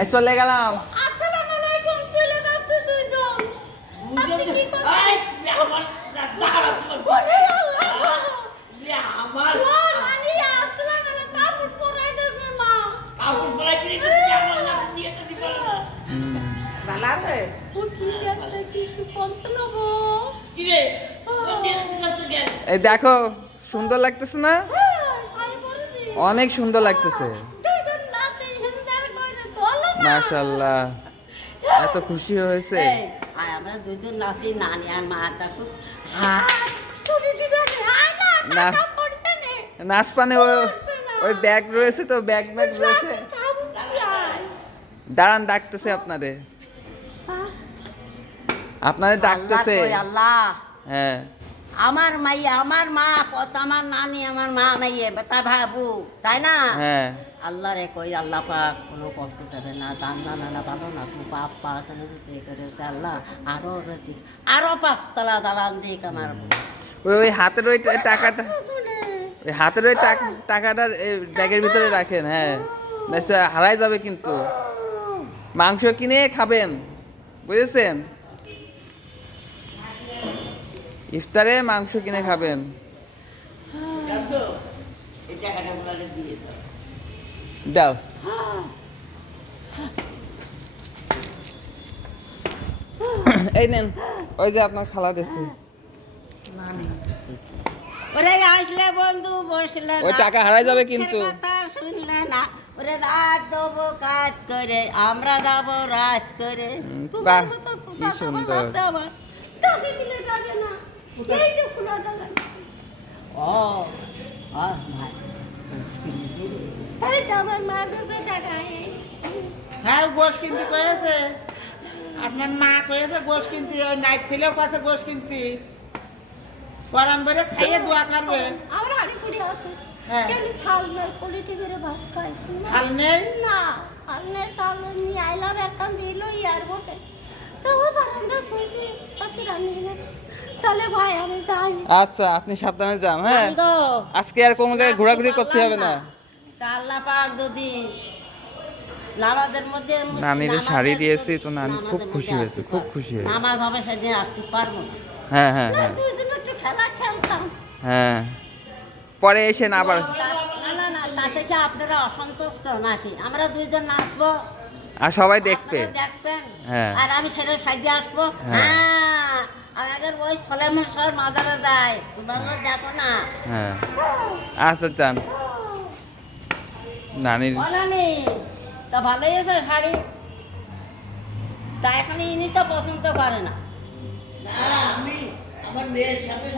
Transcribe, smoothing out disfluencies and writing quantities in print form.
এই চলে গেলাম। আসসালামু আলাইকুম। চলে যাচ্ছে দুইজন। আপনি কি করছেন? ওরে আল্লাহ! আমার ও নানি আসসালামু আলাইকুম। কাপড় পরাই দিয়েছে মা। কাপড় পরাই কিনে তুমি আমার নাতি নিয়ে যেতে পারো না। ভালো আছে? ও ঠিক আছে, কি পড়তে নেবো? কি রে? কোন দিয়ে যেতে পারছো কেন? এই দেখো, সুন্দর লাগতেছে না? শাড়ি পরেছি। অনেক সুন্দর লাগতেছে। দুইজন নাতি সুন্দর করে চলো না। মাশাআল্লাহ, এত খুশি হয়েছে। এই, আয় আমরা দুইজন নাতি, নানি আর মাটা খুব হাত তুলে দিবে না। আয় না, না। টাকা পড়বে না। নাচপানে ওই ব্যাগ রয়েছে তো, ব্যাগ রয়েছে। চাবু কি আয়? দাঁড়ান, ডাকতেছে আপনারে, আপনারে ডাকতেছে। আল্লাহ কই আল্লাহ। হ্যাঁ, আমার মাইয়া, আমার মা কত, আমার নানি, আমার মা মাইয়ে বেটা ভাবু, তাই না? হ্যাঁ। আল্লাহ রে কই আল্লাহ পাক কোনো কষ্ট দেবে না, দান না ভালো না, তুই পাপ পাস করেছে আল্লাহ। আরো 5 তলা দালান দিক আমার। ওই হাতের ওই টাকাটা, ওই হাতের ওই টাকাটা ব্যাগের ভিতরে রাখেন। হ্যাঁ, হারাই যাবে কিন্তু। মাংস কিনে খাবেন, বুঝেছেন? ইফতারে মাংস কিনে খাবেন। জানতো? এই টাকাটা বলালে দিয়ে দাও। দাও। এই নেন, ওই যে আপনার খালা দিচ্ছে। ওরে আসলে বন্ধু বসলে ওই না, টাকা হারাই যাবে কিন্তু। মুখের কথা শুনলে না। ওরে রাত দেবো কাজ করে, আমরা যাবো রাত করে। তোমার বাহ, মতো কি পোশাক আমার সুন্দর। আছে আমার। টাকা কিনে টাকা না। এই যে খোলা টাকা। ও, ভাই। এই তো আমার মা দিয়েছে টাকা। হ্যাঁ, গোশ কিনতে কয়েছে। আপনার মা কয়েছে গোশ কিনতে, ওই নাইট ছেলেও কাছে গোশ কিনতে। পরান বেড়ে খাইয়ে দোয়া করবে। আমার হাড়ি কুড়ি আছে। হ্যাঁ। কেন থাল নেই, পলিটি করে ভাত খাই। থাল নেই? না, থাল নেই, থাল নিয়ে আইলাম, একখান দিল এয়ারপোর্টে। তবু বারান্দা শুয়েছি, পাখিরা নিয়ে গেছে। চলে ভাই, আমি যাই। আচ্ছা, আপনি সাবধানে যান। হ্যাঁ, আমি গো, আজকে আর কোনো জায়গায় ঘোরাঘুরি করতে হবে না। তা আল্লাহ পাক যদি নামাজের মধ্যে নানিরে শাড়ি নামাজের দিয়েছি তো, নানি নামাজের খুব মধ্যে খুশি হয়েছে, আসতে খুব পারবো। খুশি হয়েছে। নামাজ হবে সেদিন আসতে পারবো না। হ্যাঁ, হ্যাঁ, না, হ্যাঁ, দুইদিন একটু খেলা খেলতাম। হ্যাঁ। পরে এসে না আবার। না, তাতে কি আপনারা অসন্তুষ্ট নাকি? আমরা দুইজন নাচবো, আর সবাই দেখবে। আপনারা দেখবেন। হ্যাঁ। আর আমি সেটা সাজিয়ে আসবো। হ্যাঁ। হ্যাঁ, আমাদের ওই সলেমন শহর মাজারে যায়, তোমরা দেখো না। হ্যাঁ, আচ্ছা যান। নানির বলা নেই, তা ভালোই আছে শাড়ি। তা এখানে ইনি তো পছন্দ করে না। না, আমি আমার মেয়ের সাথে